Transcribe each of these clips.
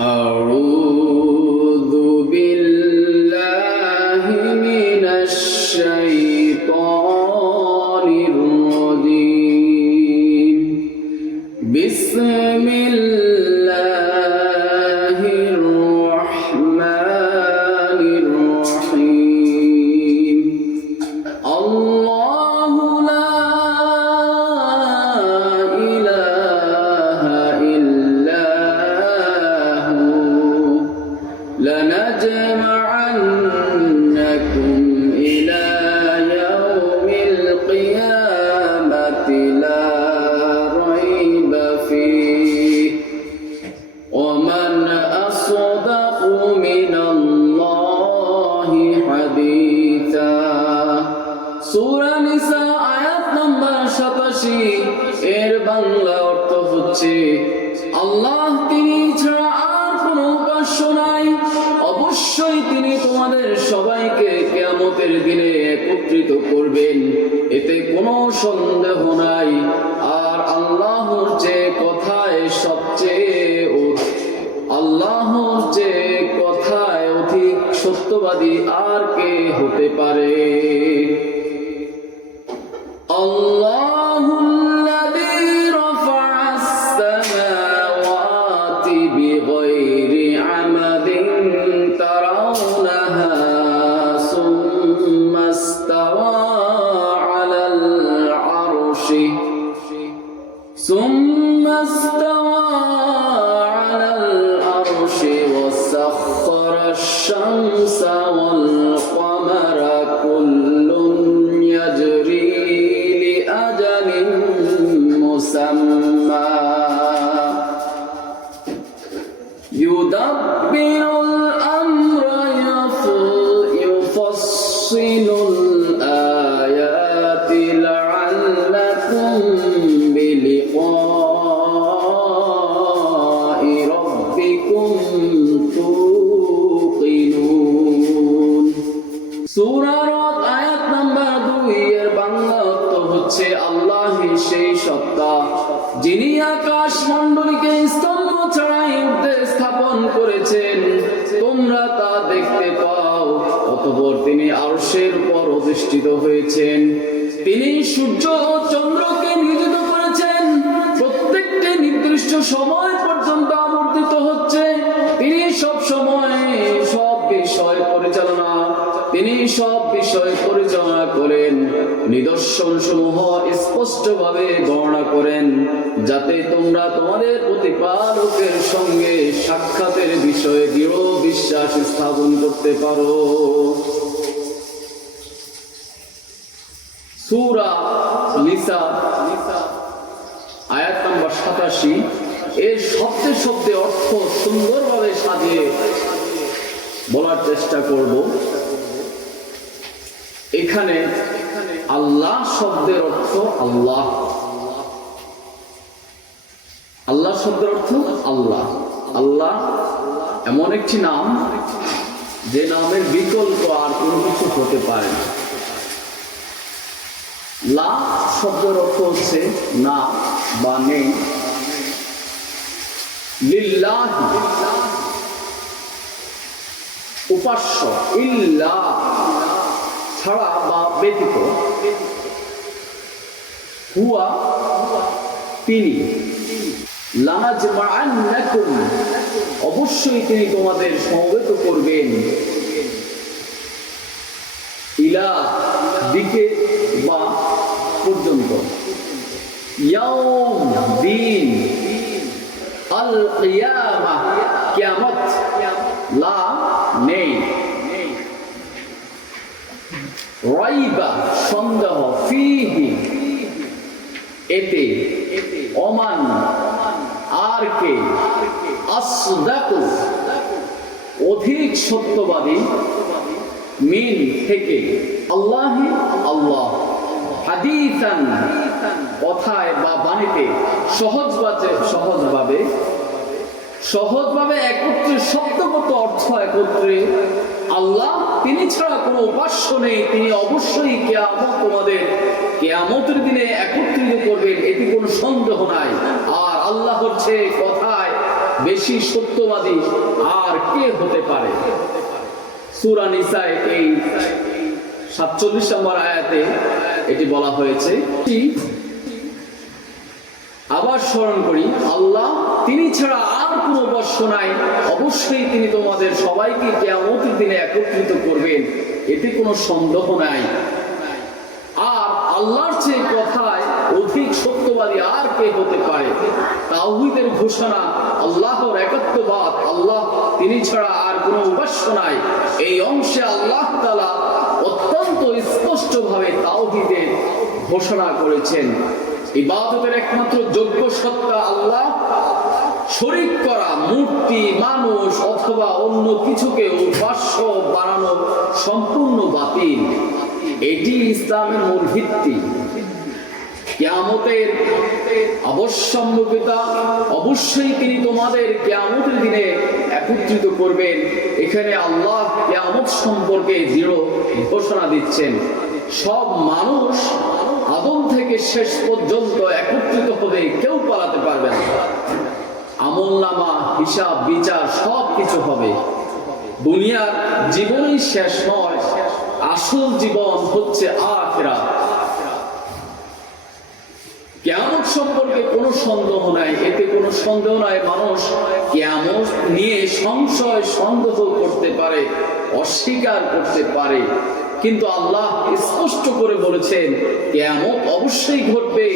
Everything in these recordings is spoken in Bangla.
أعوذ بالله من الشيطان الرجيم بسم الله الرحمن الرحيم الله لا إله إلا هو لنجمعنكم إلى يوم القيامة لا ريب فيه ومن أصدق من الله حديثا সূরা নিসা আয়াত নাম্বার 87 এর বাংলা অর্থ হচ্ছে আল্লাহ তিনি ছাড়া আর কোনো উপাস্য নাই, অবশ্যই তিনি তোমাদের সবাইকে কিয়ামতের দিনে একত্রিত করবেন, এতে কোনো সন্দেহ নাই। আর আল্লাহর যে কথায় অধিক সত্যবাদী আর কে হতে পারে? আল্লাহুল্লাযী রাফা'আস সামাওয়াতি বিগাইরি আমাদিন তারাউনাহা সুম্মা ইস্তাওয়া আলাল আরশি وسخر الشمس والقمر كل يجري لأجل مسمى يدبر الأمر يفصل الآيات لعلكم بلقاء ربكم توقنون সূরা রাদ আয়াত নাম্বার 2 এর বাংলা অর্থ হচ্ছে আল্লাহই সেই সত্তা যিনি আকাশ মণ্ডলীকে স্তম্ভ ছাড়াই ঊর্ধ্বে স্থাপন করেছেন, তোমরা তা দেখতে পাও। অতঃপর তিনি আরশের উপর অধিষ্ঠিত হয়েছেন। তিনি সূর্য ও চন্দ্রকে নিয়োজিত করেছেন, প্রত্যেকটি নির্দিষ্ট সময় পর্যন্ত আবর্তিত হচ্ছে। তিনি সব বিষয় পরিচালনা করেন, নিদর্শন সমূহ স্পষ্টভাবে গণনা করেন, যাতে তোমরা তোমাদের প্রতিপালকের সঙ্গে সাক্ষাতের বিষয়ে দৃঢ় বিশ্বাস স্থাপন করতে পারো। সূরা নিসা আয়াত নাম্বার 87 এর শব্দে শব্দে অর্থ সুন্দরভাবে সাজিয়ে বলার চেষ্টা করব। এখানে আল্লাহ শব্দের অর্থ আল্লাহ, আল্লাহ শব্দের অর্থ আল্লাহ। আল্লাহ এমন একটি নাম যে নামের বিকল্প আর কোনো কিছু হতে পারে না। লা শব্দের অর্থ হচ্ছে না বা নেই। লিল্লাহি উপাস্য, ইল্লা ছাড়া বা ব্যতীত, হুয়া তিনি, লানাজমাআন্নাকুম অবশ্যই তিনি তোমাদের সমবেত করবেন, ইলা দিকে বা পর্যন্ত, ইয়াউম দিন, আল কিয়ামাহ কিয়ামত, লা নেই, রাইবা সন্দেহ, ফিহি এতে, ওমান আর কে, আসদাকু অধিক সত্যবাদী, মিন থেকে, আল্লাহি আল্লাহ, হাদিসান কথায় বা বাণীতে, সহজভাবে একত্রে, শব্দগত অর্থ একত্রে। আল্লাহ তিনি ছাড়া কোনো উপাস্য নেই, তিনি অবশ্যই তোমাদের কিয়ামতের দিনে একত্রিত করবেন, এটি কোনো সন্দেহ নাই। আর আল্লাহর যে কথায় বেশি সত্যবাদী আর কে হতে পারে? সূরা নিসায় এই 47 নম্বর আয়াতে এটি বলা হয়েছে। আবার স্মরণ করি, আল্লাহ তিনি ছাড়া আর কোনো উপাস্য নাই, অবশ্যই তিনি তোমাদের সবাইকে কিয়ামতের দিনে একত্রিত করবেন, এতে কোনো সন্দেহ নাই। আর আল্লাহর চেয়ে কথায় অধিক সত্যবাদী আর কে হতে পারে? তাওহীদের ঘোষণা, আল্লাহর একাত্মবাদ, আল্লাহ তিনি ছাড়া আর কোনো উপাস্য নাই, এই অংশে আল্লাহ তাআলা অত্যন্ত স্পষ্টভাবে তাওহীদের ঘোষণা করেছেন। ইবাদতের একমাত্র যোগ্য সত্তা আল্লাহ, শরীক করা মূর্তি, মানুষ অথবা অন্য কিছুকে উপাস্য বানানো সম্পূর্ণ বাতিল। এটি ইসলামের মূল ভিত্তি। কিয়ামতের অবশ্যম্ভাবিতা, অবশ্যই তিনি তোমাদের কিয়ামতের দিনে একত্রিত করবেন। এখানে আল্লাহ কিয়ামত সম্পর্কে দৃঢ় ঘোষণা দিচ্ছেন। সব মানুষ আদম থেকে শেষ পর্যন্ত একত্রিত হবে, কেউ পালাতে পারবে না। আমলনামা, হিসাব, বিচার সব কিছু হবে। দুনিয়ার জীবনই শেষ নয়, আসল জীবন হচ্ছে আখিরাত। কিয়ামত সম্পর্কে কোনো সন্দেহ নাই, এতে কোনো সন্দেহ নাই। মানুষ কিয়ামত নিয়ে সংশয় সন্দেহ করতে পারে, অস্বীকার করতে পারে, কিন্তু আল্লাহ স্পষ্ট করে বলেছেন কিয়ামত অবশ্যই ঘটবে।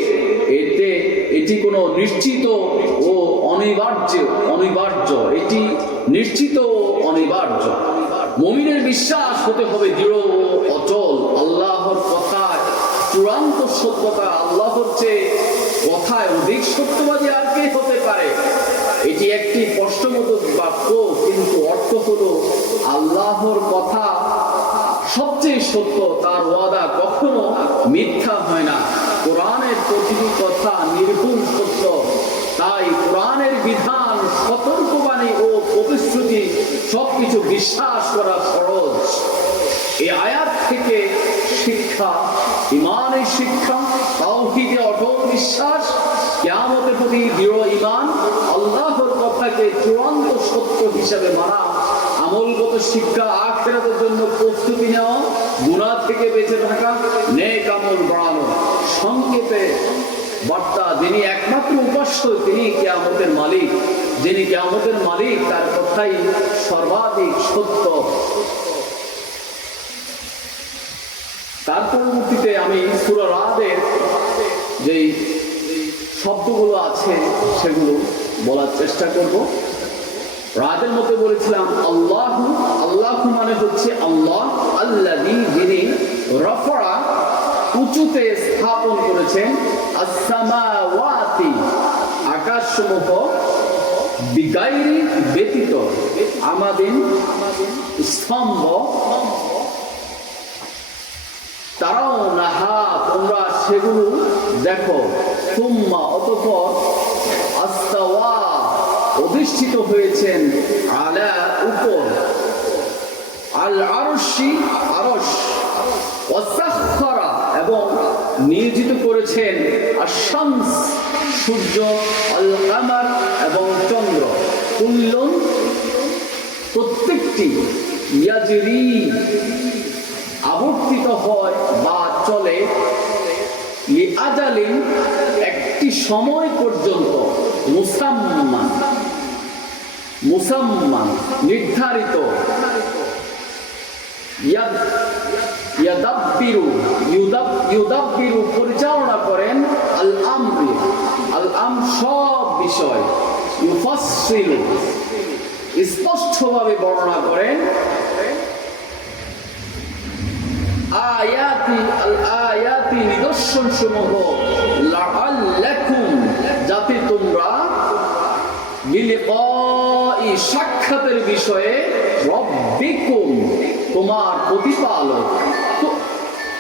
এটি কোনো নিশ্চিত ও অনিবার্য, এটি নিশ্চিত ও অনিবার্য। মুমিনের বিশ্বাস হতে হবে দৃঢ় ও অচল। আল্লাহর কথায় চূড়ান্ত সত্যতা, আল্লাহর চেয়ে কথায় অধিক সত্যবাদী আর কে হতে পারে? এটি একটি প্রশ্নবোধক বাক্য, কিন্তু অর্থ হলো আল্লাহর কথা সবচেয়ে সত্য, তার ওয়াদা কখনো মিথ্যা হয় না। কোরআনের প্রতিটি কথা নির্ভুল সত্য, তাই কোরআনের বিধান, সতর্কবাণী ও প্রতিশ্রুতি সবকিছু বিশ্বাস করা ফরজ। এই আয়াত থেকে শিক্ষা, ঈমানের শিক্ষা, তাওহীদে অটল বিশ্বাস, কিয়ামতের প্রতি দৃঢ় ঈমান, আল্লাহর কথাকে চূড়ান্ত সত্য হিসাবে মানা, আমলগত শিক্ষা, আখিরাতের জন্য প্রস্তুতি নেওয়া, গুনাহ থেকে বেঁচে থাকা, নেক আমল বাড়ানো। সংক্ষেপে বার্তা, যিনি একমাত্র উপাস্য তিনি কিয়ামতের মালিক। যিনি কিয়ামতের মালিক তার কথাই সর্বাধিক সত্য। তার পরবর্তীতে আমি সূরা রাদের যেই শব্দগুলো আছে সেগুলো বলার চেষ্টা করব। রাদের মধ্যে বলেছিলাম আল্লাহু, আল্লাহু মানে হচ্ছে আল্লাহ, আল্লাযী যিনি রাফা উঁচুতে স্থাপন করেছেন, আস-সামাওয়াতি আকাশসমূহ, বিগাইরি ব্যতীত, আমাদিন স্তম্ভ, তারাও নাহা তোমরা সেগুলো দেখো, সুম্মা অতঃপর, আস্তাওয়া অধিষ্ঠিত হয়েছেন, আলা উপর, আল আরশি আরশ, ওয়াসাখখারা এবং নিয়োজিত করেছেন, আশ-শামস সূর্য, আল কামার এবং চন্দ্র, কুল্লুন প্রত্যেকটি, ইয়াজরি আবর্তিত হয় বা চলে, লিআজালিন একটি সময় পর্যন্ত, মুসাম্মান নির্ধারিত, ইউদাব্বিরু পরিচালনা করেন, আল আমরি আল আম সব বিষয়, ইউফাসসিলু স্পষ্টভাবে বর্ণনা করেন, আয়াতি আল আয়াতি নিদর্শন সমূহ, লাআল্লাকুম যাতে তোমরা, বিলিকাই সাক্ষাতের বিষয়ে, রব্বিকুম তোমার প্রতিপালক,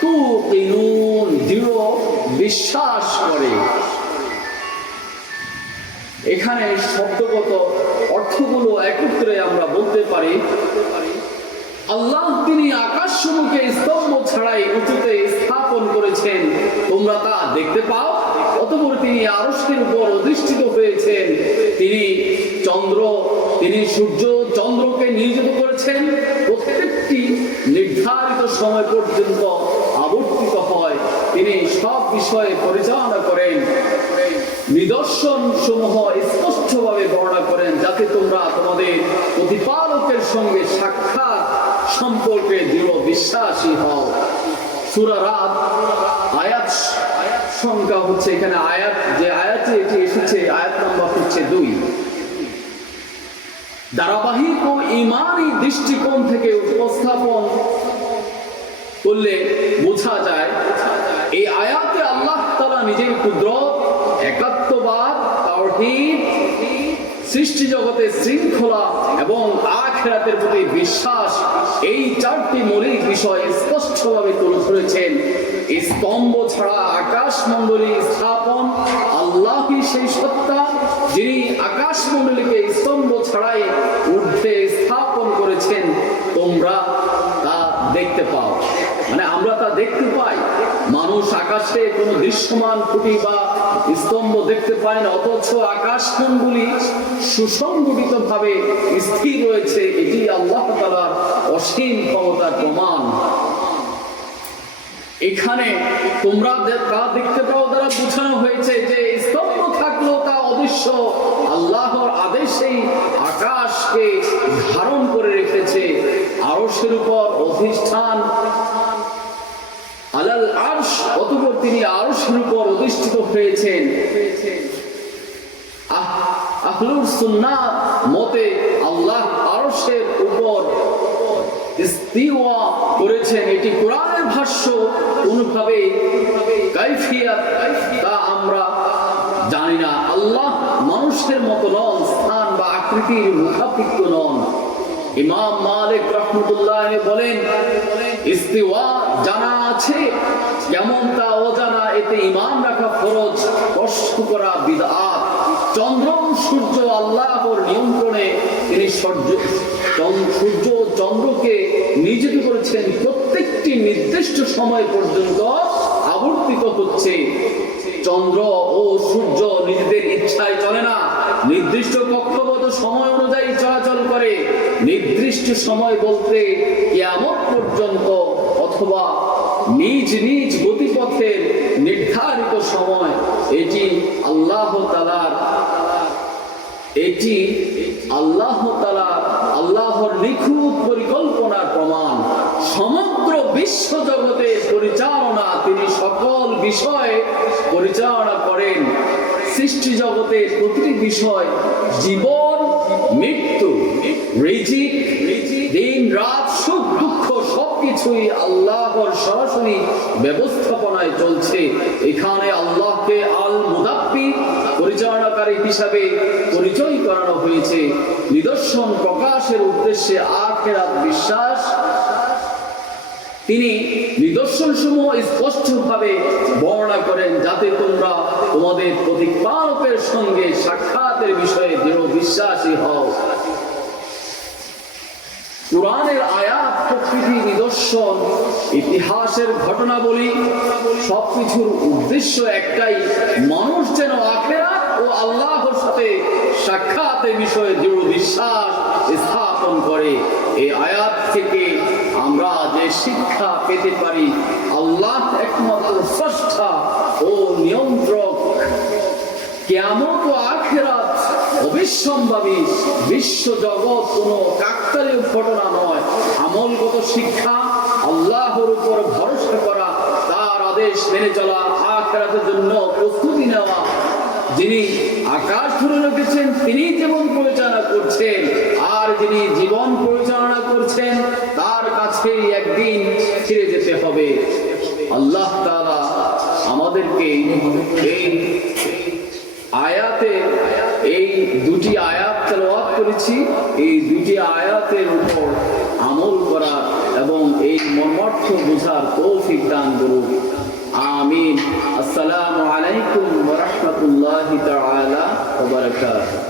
তুকিনুন দৃঢ় বিশ্বাস করে। এখানে শব্দগত অর্থগুলো একত্রে আমরা বলতে পারি, আল্লাহ তিনি আকাশসমূহকে স্তম্ভ ছাড়াই উঁচুতে স্থাপন করেছেন, তোমরা তা দেখতে পাও। অতঃপর তিনি আরশের উপর অধিষ্ঠিত হয়েছেন, তিনি তিনি সূর্য চন্দ্রকে নিয়োজিত করেছেন, প্রত্যেকটি নির্ধারিত সময় পর্যন্ত আবর্তিত হয়। তিনি সব বিষয়ে পরিচালনা করেন, নিদর্শন সমূহ স্পষ্টভাবে বর্ণনা করেন, যাতে তোমরা তোমাদের প্রতিপালকের সঙ্গে সাক্ষাৎ সম্পর্কে দৃঢ় বিশ্বাসী হও। সূরা রাদ আয়াত সংখ্যা হচ্ছে, এখানে আয়াত যে আয়াতে এটি এসেছে আয়াত নাম্বার হচ্ছে 2। ধারাবাহিক ও ঈমানী দৃষ্টিকোণ থেকে উপস্থাপন করলে বোঝা যায় এই আয়াতে আল্লাহ তাআলা নিজের কুদরত, একাত্মবাদ, তাওহীদ, সৃষ্টি জগতের শৃঙ্খলা এবং আখিরাতের প্রতি বিশ্বাস, এই 4টি মৌলিক বিষয় স্পষ্টভাবে তুলে ধরেছেন। স্তম্ভ ছাড়া আকাশমণ্ডলী স্থাপন, আল্লাহই সেই সত্তা যিনি আকাশমণ্ডলীকে স্তম্ভ ছাড়াই ঊর্ধ্বে স্থাপন করেছেন। তোমরা তা দেখতে পাও, মানে আমরা তা দেখতে পাই। মানুষ আকাশে কোনো দৃশ্যমান খুঁটি বা স্তম্ভ দেখতে পায় না, অথচ আকাশমণ্ডলী সুসংগঠিত ভাবে স্থির রয়েছে। এটি আল্লাহ তাআলার অসীম ক্ষমতার প্রমাণ। এখানে তোমরা তা দেখতে পাও দ্বারা বোঝানো হয়েছে যে স্তম্ভ থাকলেও তা অদৃশ্য, আল্লাহর আদেশেই আকাশকে ধারণ করে রেখেছে। আরশের উপর অধিষ্ঠান, আলাল আরশ, অতঃপর তিনি আরশের উপর অধিষ্ঠিত হয়েছেন। আহলুস সুন্নাহ মতে আল্লাহ আরশের উপর ইস্তিওয়া করেছেন। এটি কোরআনের ভাষ্য, কোনভাবে কাইফিয়াত তা আমরা জানি না। আল্লাহ মানুষের মতো নন, স্থান বা আকৃতির মুখাপেক্ষ নন। ইমাম মালিক রাহমাতুল্লাহ বলেন, ইস্তিওয়া জানা আছে, কেমন তা অজানা এতে ঈমান রাখা ফরজ, কষ্ট করা বিদআত। চন্দ্র সূর্য আল্লাহর নিয়ন্ত্রণে, তিনি সূর্য চন্দ্রকে নিয়োজিত করেছেন, প্রত্যেকটি নির্দিষ্ট সময় পর্যন্ত আবর্তিত হচ্ছে। চন্দ্র ও সূর্য নিজেদের ইচ্ছায় চলে না, নির্দিষ্ট কক্ষপথ সময় অনুযায়ী চলাচল করে। নির্দিষ্ট সময় বলতে কিয়ামত পর্যন্ত, অথবা নিজ নিজ গতিপথের নির্ধারিত সময়। এটি আল্লাহ তাআলার আল্লাহর নিখুঁত পরিকল্পনার প্রমাণ। সমগ্র বিশ্ব জগতের পরিচালনা তিনি সকল বিষয়ে পরিচালনা করেন। সৃষ্টি জগতের প্রতিটি বিষয়, জীবন মৃত্যু, রিজিক, দিন রাত, সুখ দুঃখ সবকিছুই আল্লাহর সরাসরি ব্যবস্থাপনায় চলছে। এখানে আল্লাহকে আল মুদাব্বির, পরিচালনাকারী হিসাবে পরিচয় করানো হয়েছে। নিদর্শন প্রকাশের উদ্দেশ্যে আখিরাত বিশ্বাস। তিনি নিদর্শনসমূহ স্পষ্টভাবে বর্ণনা করেন, যাতে তোমরা তোমাদের প্রতিপালকের সঙ্গে সাক্ষাতের বিষয়ে দৃঢ় বিশ্বাসী হও। কুরআনের আয়াত, প্রকৃতি, নিদর্শন, ইতিহাসের ঘটনাবলী, সবকিছুর উদ্দেশ্য একটাই, মানুষ যেন আখিরাত ও আল্লাহর সাথে সাক্ষাতের বিষয়ে দৃঢ় বিশ্বাস স্থাপন করে। এই আয়াত থেকে আমরা যে শিক্ষা পেতে পারি, আল্লাহ একমাত্র স্রষ্টা ও নিয়ন্ত্রক। কিয়ামত ও আখিরাত অবিসম্ভাবী, বিশ্ব জগৎ কোনো কাকতালীয় ঘটনা নয়। আমলগত শিক্ষা, আল্লাহর উপর ভরসা করা, তার আদেশ মেনে চলা, আখিরাতের জন্য প্রস্তুতি নেওয়া। যিনি আকাশ ধরে রেখেছেন তিনি জীবন পরিচালনা করছেন, আর যিনি জীবন পরিচালনা করছেন তার কাছেই একদিন ফিরে যেতে হবে। আল্লাহ তাআলা আমাদেরকে এই আয়াতে, এই দুটি আয়াত তেলাওয়াত করেছি, এই দুটি আয়াতের উপর আমল করা এবং এই মর্মার্থ বোঝার তৌফিক দান করুন। আমিন। আসসালামু আলাইকুম ওয়া রাহমাতুল্লাহি তাআলা ওয়া বারাকাতুহু।